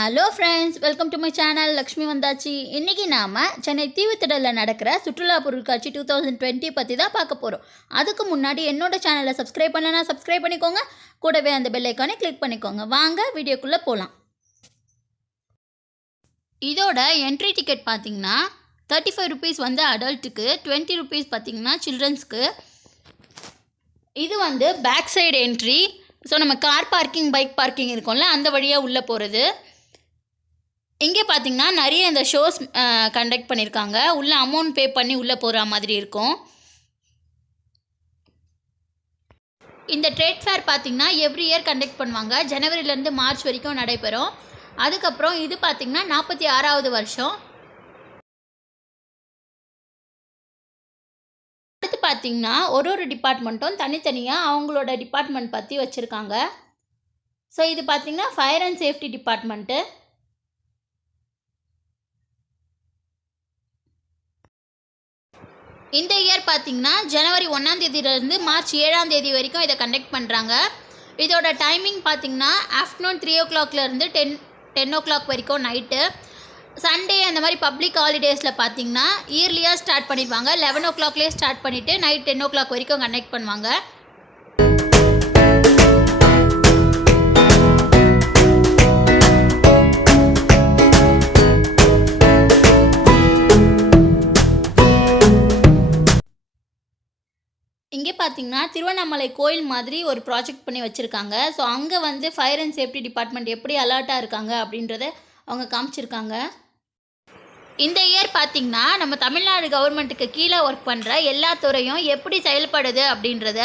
Hello friends, welcome to my channel. Lakshmi வந்தாச்சு. இன்றைக்கி நாம் சென்னை தீவுத்திடலில் நடக்கிற சுற்றுலா பொருட்காட்சி 2020 பற்றி தான் பார்க்க போகிறோம். அதுக்கு முன்னாடி என்னோடய சேனலை சப்ஸ்கிரைப் பண்ணலன்னா சப்ஸ்கிரைப் பண்ணிக்கோங்க. கூடவே அந்த பெல் ஐக்கானை கிளிக் பண்ணிக்கோங்க. வாங்க வீடியோக்குள்ளே போகலாம். இதோட என்ட்ரி டிக்கெட் பார்த்திங்கன்னா 35 ருபீஸ் வந்து அடல்ட்டுக்கு, 20 ருபீஸ் பார்த்திங்கன்னா சில்ட்ரன்ஸ்க்கு. இது வந்து பேக் சைடு என்ட்ரி. ஸோ நம்ம கார் பார்க்கிங், பைக் பார்க்கிங் இருக்கும்ல, அந்த வழியாக உள்ளே போகிறது. இங்கே பார்த்திங்கன்னா நிறைய இந்த ஷோஸ் கண்டக்ட் பண்ணியிருக்காங்க. உள்ளே அமௌண்ட் பே பண்ணி உள்ளே போகிற மாதிரி இருக்கும். இந்த ட்ரேட் ஃபேர் பார்த்திங்கன்னா எவ்ரி இயர் கண்டக்ட் பண்ணுவாங்க. ஜனவரிலேருந்து மார்ச் வரைக்கும் நடைபெறும். அதுக்கப்புறம் இது பார்த்திங்கன்னா 46வது வருஷம். அடுத்து பார்த்திங்கன்னா ஒரு டிபார்ட்மெண்ட்டும் தனித்தனியாக அவங்களோட டிபார்ட்மெண்ட் பற்றி வச்சுருக்காங்க. ஸோ இது பார்த்திங்கன்னா ஃபயர் அண்ட் சேஃப்டி டிபார்ட்மெண்ட்டு. இந்த இயர் பார்த்திங்கன்னா ஜனவரி 1ஆம் தேதியிலேருந்து மார்ச் 7ஆம் தேதி வரைக்கும் இதை கண்டக்ட் பண்ணுறாங்க. இதோட டைமிங் பார்த்திங்கன்னா ஆஃப்டர்நூன் 3 o'clockலேருந்து 10 o'clock வரைக்கும் நைட்டு. சண்டே அந்த மாதிரி பப்ளிக் ஹாலிடேஸில் பார்த்திங்கன்னா இயர்லியாக ஸ்டார்ட் பண்ணிடுவாங்க. 11 o'clockலேயே ஸ்டார்ட் பண்ணிவிட்டு நைட் 10 o'clock வரைக்கும் கண்டக்ட் பண்ணுவாங்க. இங்கே பார்த்திங்கன்னா திருவண்ணாமலை கோயில் மாதிரி ஒரு ப்ராஜெக்ட் பண்ணி வச்சுருக்காங்க. ஸோ அங்கே வந்து ஃபயர் அண்ட் சேஃப்டி டிபார்ட்மெண்ட் எப்படி அலர்ட்டாக இருக்காங்க அப்படின்றத அவங்க காமிச்சிருக்காங்க. இந்த இயர் பார்த்திங்கன்னா நம்ம தமிழ்நாடு கவர்மெண்ட்டுக்கு கீழே ஒர்க் பண்ணுற எல்லா துறையும் எப்படி செயல்படுது அப்படின்றத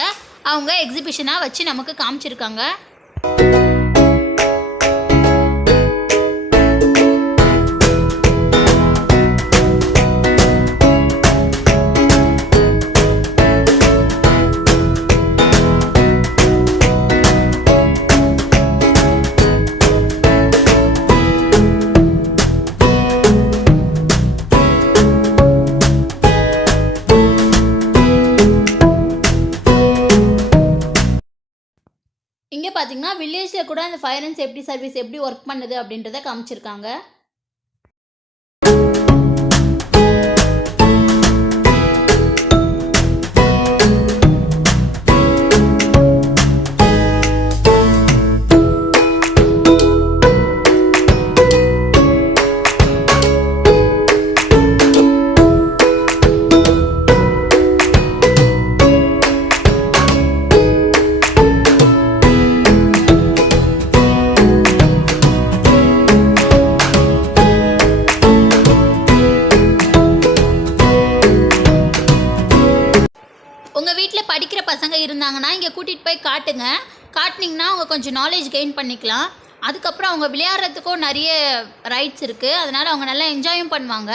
அவங்க எக்ஸிபிஷனாக வச்சு நமக்கு காமிச்சிருக்காங்க. இங்கே பார்த்திங்கன்னா வில்லேஜில் கூட அந்த ஃபயர் அண்ட் சேஃப்டி சர்வீஸ் எப்படி ஒர்க் பண்ணுது அப்படின்றத காமிச்சிருக்காங்க. உங்கள் வீட்டில் படிக்கிற பசங்க இருந்தாங்கன்னா இங்கே கூட்டிகிட்டு போய் காட்டினீங்கன்னா அவங்க கொஞ்சம் நாலேஜ் கெயின் பண்ணிக்கலாம். அதுக்கப்புறம் அவங்க விளையாடுறதுக்கும் நிறைய ரைட்ஸ் இருக்குது. அதனால் அவங்க நல்லா என்ஜாயும் பண்ணுவாங்க.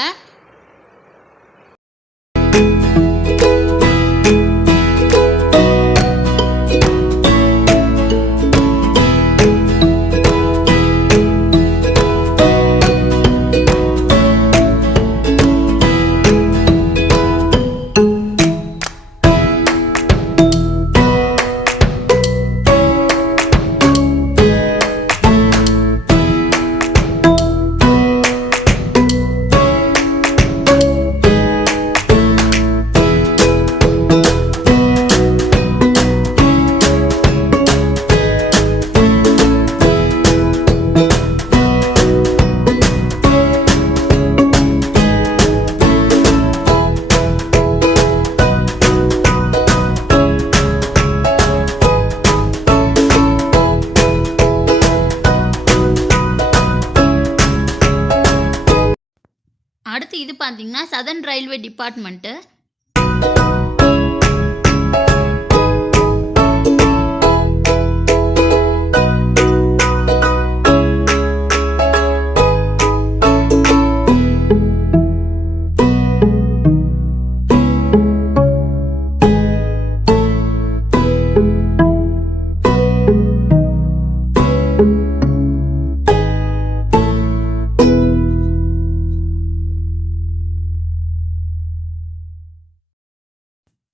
அடுத்து இது பார்த்திங்கன்னா சதர்ன் ரயில்வே டிபார்ட்மெண்ட்டு.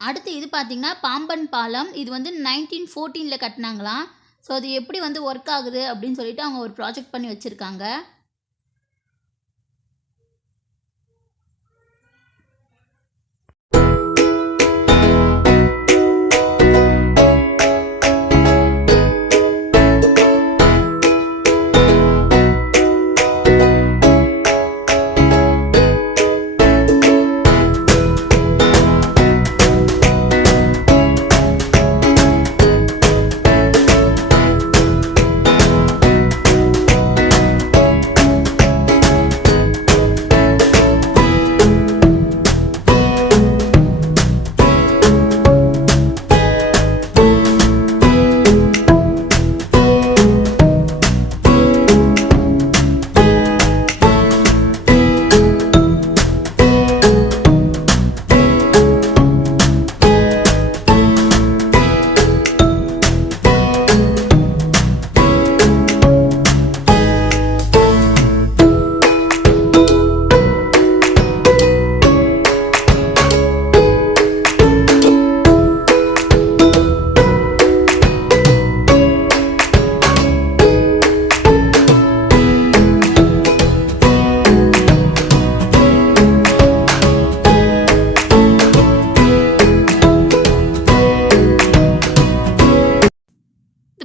அடுத்து இது பார்த்திங்கன்னா பாம்பன் பாலம். இது வந்து 1914 கட்டினாங்களாம். ஸோ அது எப்படி வந்து ஒர்க் ஆகுது அப்படின்னு சொல்லிட்டு அவங்க ஒரு ப்ராஜெக்ட் பண்ணி வச்சுருக்காங்க.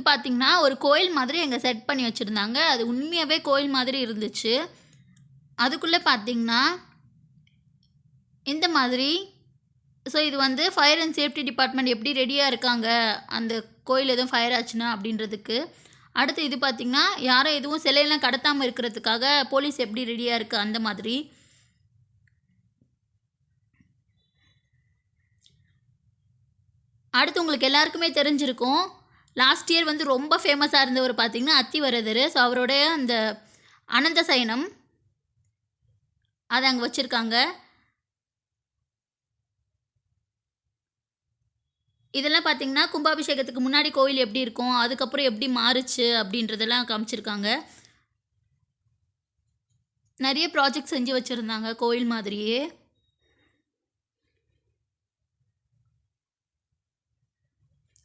பார்த்தீங்கன்னா ஒரு கோயில் மாதிரி எங்கே செட் பண்ணி வச்சுருந்தாங்க. அது உண்மையாகவே கோயில் மாதிரி இருந்துச்சு. அதுக்குள்ளே பார்த்தீங்கன்னா இந்த மாதிரி ஸோ இது வந்து ஃபயர் அண்ட் சேஃப்டி டிபார்ட்மெண்ட் எப்படி ரெடியாக இருக்காங்க அந்த கோயில் எதுவும் ஃபயர் ஆச்சுன்னா அப்படின்றதுக்கு. அடுத்து இது பார்த்திங்கன்னா யாரும் எதுவும் சிலையெல்லாம் கடத்தாமல் இருக்கிறதுக்காக போலீஸ் எப்படி ரெடியாக இருக்குது அந்த மாதிரி. அடுத்து உங்களுக்கு எல்லாருக்குமே தெரிஞ்சிருக்கும், லாஸ்ட் இயர் வந்து ரொம்ப ஃபேமஸாக இருந்தவர் பார்த்திங்கன்னா அத்திவரதர். ஸோ அவருடைய அந்த அனந்த சயனம் அதை அங்கே வச்சுருக்காங்க. இதெல்லாம் பார்த்திங்கன்னா கும்பாபிஷேகத்துக்கு முன்னாடி கோயில் எப்படி இருக்கும், அதுக்கப்புறம் எப்படி மாறுச்சு அப்படின்றதெல்லாம் காமிச்சிருக்காங்க. நிறைய ப்ராஜெக்ட் செஞ்சு வச்சுருந்தாங்க கோயில் மாதிரியே.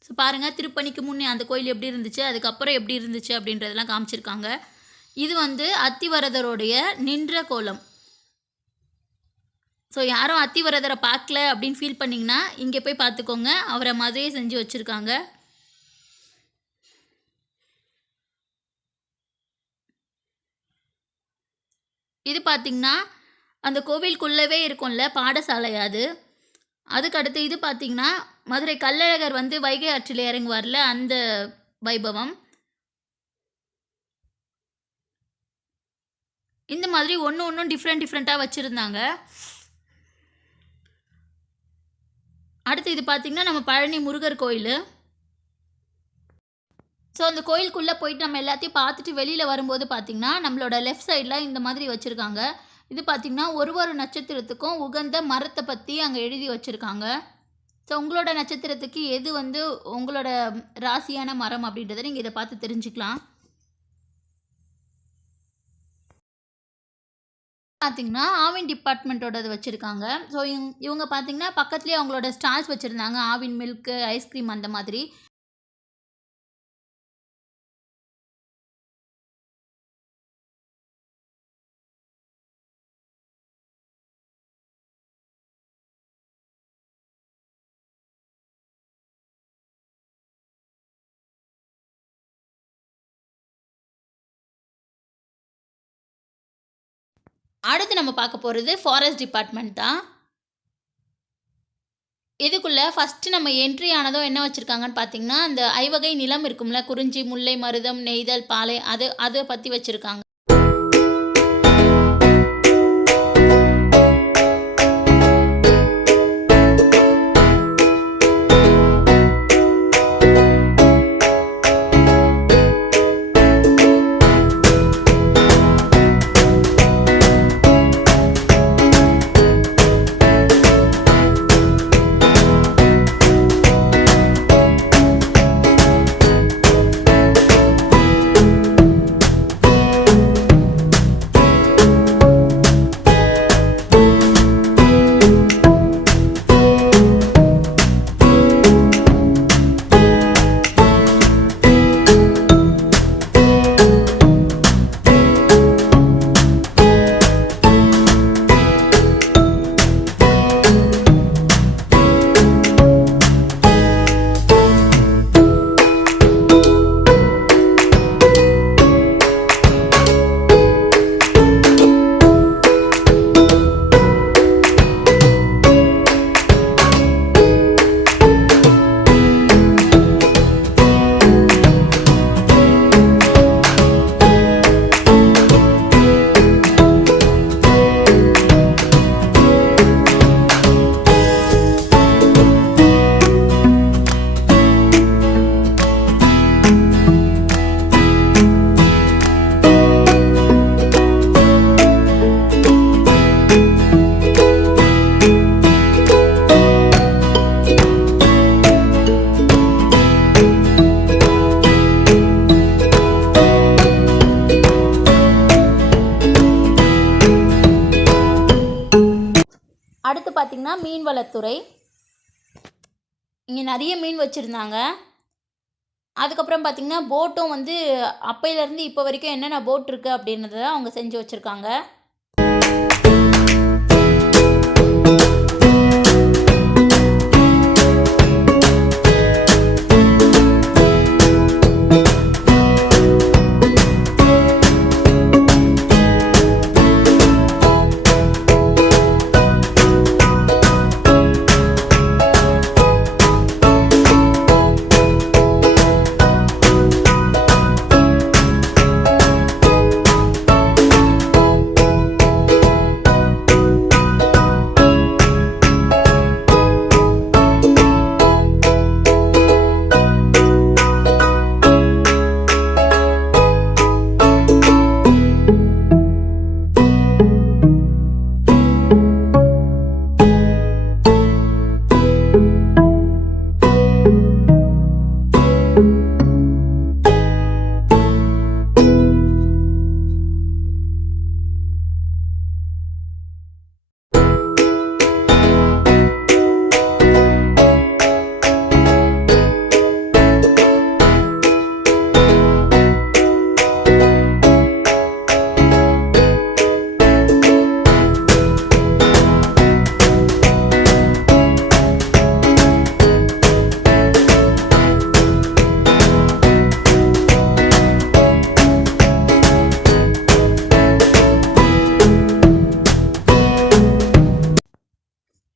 ஸோ பாருங்கள், திருப்பணிக்கு முன்னே அந்த கோயில் எப்படி இருந்துச்சு, அதுக்கப்புறம் எப்படி இருந்துச்சு அப்படின்றதெல்லாம் காமிச்சிருக்காங்க. இது வந்து அத்திவரதருடைய நின்ற கோலம். ஸோ யாரும் அத்திவரதரை பார்க்கல அப்படின்னு ஃபீல் பண்ணிங்கன்னா இங்கே போய் பார்த்துக்கோங்க, அவரை மாதிரியே செஞ்சு வச்சுருக்காங்க. இது பார்த்திங்கன்னா அந்த கோவிலுக்குள்ளவே இருக்கும்ல பாடசாலை அது. அதுக்கடுத்து இது பார்த்திங்கன்னா மதுரை கள்ளழகர் வந்து வைகை ஆற்றில் இறங்குவார்ல அந்த வைபவம். இந்த மாதிரி ஒன்றும் டிஃப்ரெண்ட்டாக வச்சுருந்தாங்க. அடுத்து இது பார்த்திங்கன்னா நம்ம பழனி முருகர் கோயில். ஸோ அந்த கோயிலுக்குள்ளே போயிட்டு நம்ம எல்லாத்தையும் பார்த்துட்டு வெளியில் வரும்போது பார்த்திங்கன்னா நம்மளோட லெஃப்ட் சைடில் இந்த மாதிரி வச்சுருக்காங்க. இது பார்த்திங்கன்னா ஒரு நட்சத்திரத்துக்கும் உகந்த மரத்தை பற்றி அங்கே எழுதி வச்சுருக்காங்க. ஸோ உங்களோட நட்சத்திரத்துக்கு எது வந்து உங்களோட ராசியான மரம் அப்படின்றத நீங்கள் இதை பார்த்து தெரிஞ்சுக்கலாம். பார்த்திங்கன்னா ஆவின் டிபார்ட்மெண்ட்டோடது வச்சுருக்காங்க. ஸோ இவங்க பார்த்திங்கன்னா பக்கத்துலேயே அவங்களோட ஸ்டால்ஸ் வச்சுருந்தாங்க, ஆவின் மில்க்கு, ஐஸ்கிரீம் அந்த மாதிரி. அடுத்து நம்ம பார்க்க போகிறது ஃபாரஸ்ட் டிபார்ட்மெண்ட் தான். இதுக்குள்ளே ஃபஸ்ட்டு நம்ம என்ட்ரி ஆனதும் என்ன வச்சுருக்காங்கன்னு பார்த்தீங்கன்னா அந்த ஐவகை நிலம் இருக்கும்ல, குறிஞ்சி, முல்லை, மருதம், நெய்தல், பாலை, அதை பற்றி வச்சுருக்காங்க. பார்த்திங்கன்னா மீன்வளத்துறை. இங்கே நிறைய மீன் வச்சுருந்தாங்க. அதுக்கப்புறம் பார்த்திங்கன்னா போட்டும் வந்து அப்பையிலேருந்து இப்போ வரைக்கும் என்னென்ன போட் இருக்குது அப்படின்றத அவங்க செஞ்சு வச்சுருக்காங்க.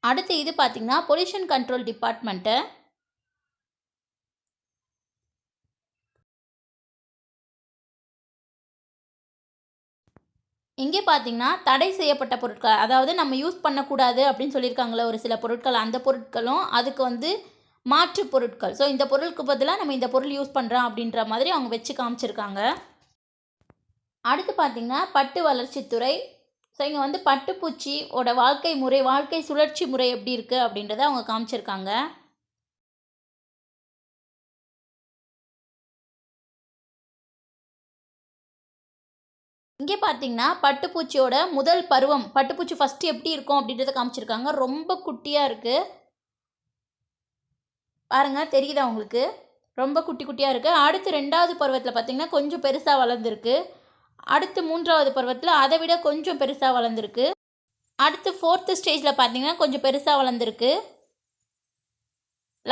அடுத்து இது பார்த்திங்கன்னா பொல்யூஷன் கண்ட்ரோல் டிபார்ட்மெண்ட்டு. இங்கே பார்த்திங்கன்னா தடை செய்யப்பட்ட பொருட்கள், அதாவது நம்ம யூஸ் பண்ணக்கூடாது அப்படின்னு சொல்லியிருக்காங்களே ஒரு சில பொருட்கள், அந்த பொருட்களும் அதுக்கு வந்து மாற்று பொருட்கள். ஸோ இந்த பொருளுக்கு பதிலாக நம்ம இந்த பொருள் யூஸ் பண்ணுறோம் அப்படின்ற மாதிரி அவங்க வச்சு காமிச்சிருக்காங்க. அடுத்து பார்த்திங்கன்னா பட்டு வளர்ச்சித்துறை. ஸோ இங்கே வந்து பட்டுப்பூச்சியோட வாழ்க்கை சுழற்சி முறை எப்படி இருக்குது அப்படின்றத அவங்க காமிச்சிருக்காங்க. இங்கே பார்த்தீங்கன்னா பட்டுப்பூச்சியோட முதல் பருவம், பட்டுப்பூச்சி ஃபஸ்ட்டு எப்படி இருக்கும் அப்படின்றத காமிச்சிருக்காங்க. ரொம்ப குட்டியாக இருக்குது பாருங்கள், தெரியுதா உங்களுக்கு? ரொம்ப குட்டி குட்டியாக இருக்குது. அடுத்து 2வது பருவத்தில் பார்த்திங்கன்னா கொஞ்சம் பெருசாக வளர்ந்துருக்கு. அடுத்து 3வது பருவத்தில் அதை விட கொஞ்சம் பெருசாக வளர்ந்துருக்கு. அடுத்து 4th ஸ்டேஜில் பார்த்திங்கன்னா கொஞ்சம் பெருசாக வளர்ந்துருக்கு.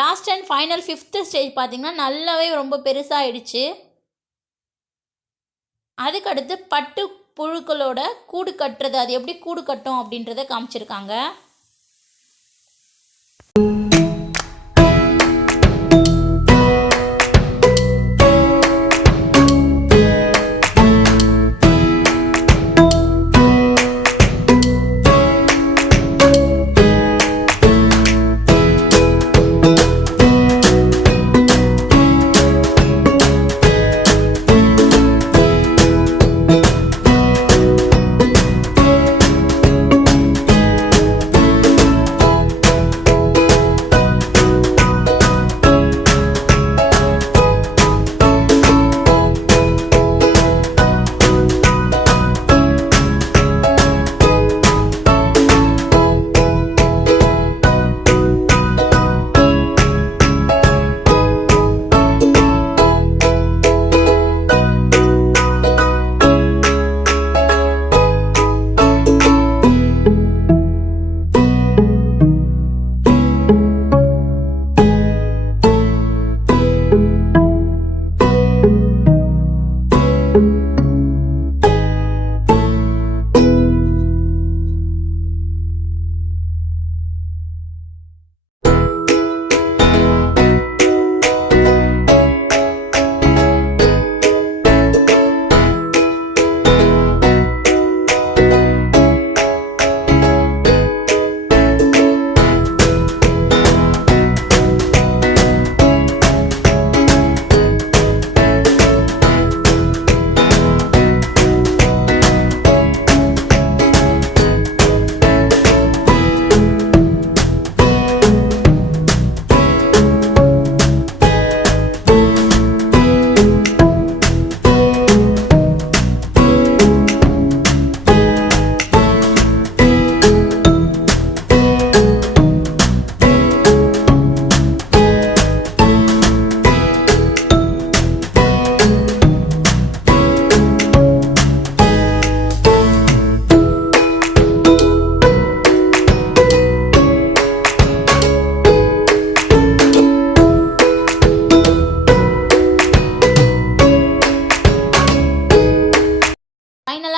Last and final 5th stage பார்த்திங்கன்னா நல்லாவே ரொம்ப பெருசாகிடுச்சு. அதுக்கடுத்து பட்டு புழுக்களோட கூடு கட்டுறது, அது எப்படி கூடு கட்டும் அப்படின்றத காமிச்சிருக்காங்க.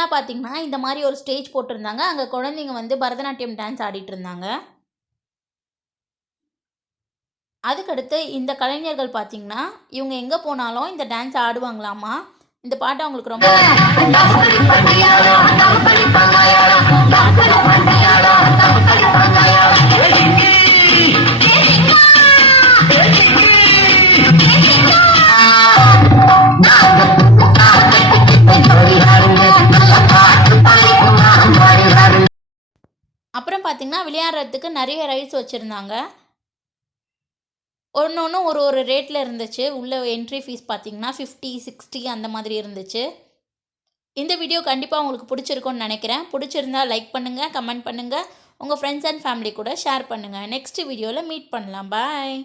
ஓப்பனாக பார்த்தீங்கன்னா இந்த மாதிரி ஒரு ஸ்டேஜ் போட்டிருந்தாங்க. அங்கே குழந்தைங்க வந்து பரதநாட்டியம் டான்ஸ் ஆடிட்டு இருந்தாங்க. அதுக்கடுத்து இந்த கலைஞர்கள் பார்த்தீங்கன்னா, இவங்க எங்கே போனாலும் இந்த டான்ஸ் ஆடுவாங்களாமா. இந்த பாட்டு அவங்களுக்கு ரொம்ப அப்புறம் பார்த்தீங்கன்னா விளையாடுறதுக்கு நிறைய ரைட்ஸ் வச்சுருந்தாங்க. ஒன்று ஒரு ரேட்டில் இருந்துச்சு. உள்ள என்ட்ரி ஃபீஸ் பார்த்தீங்கன்னா 50, 60 அந்த மாதிரி இருந்துச்சு. இந்த வீடியோ கண்டிப்பாக உங்களுக்கு பிடிச்சிருக்கும்னு நினைக்கிறேன். பிடிச்சிருந்தா லைக் பண்ணுங்கள், கமெண்ட் பண்ணுங்கள், உங்கள் ஃப்ரெண்ட்ஸ் அண்ட் ஃபேமிலி கூட ஷேர் பண்ணுங்கள். நெக்ஸ்ட் வீடியோவில் மீட் பண்ணலாம். பாய்.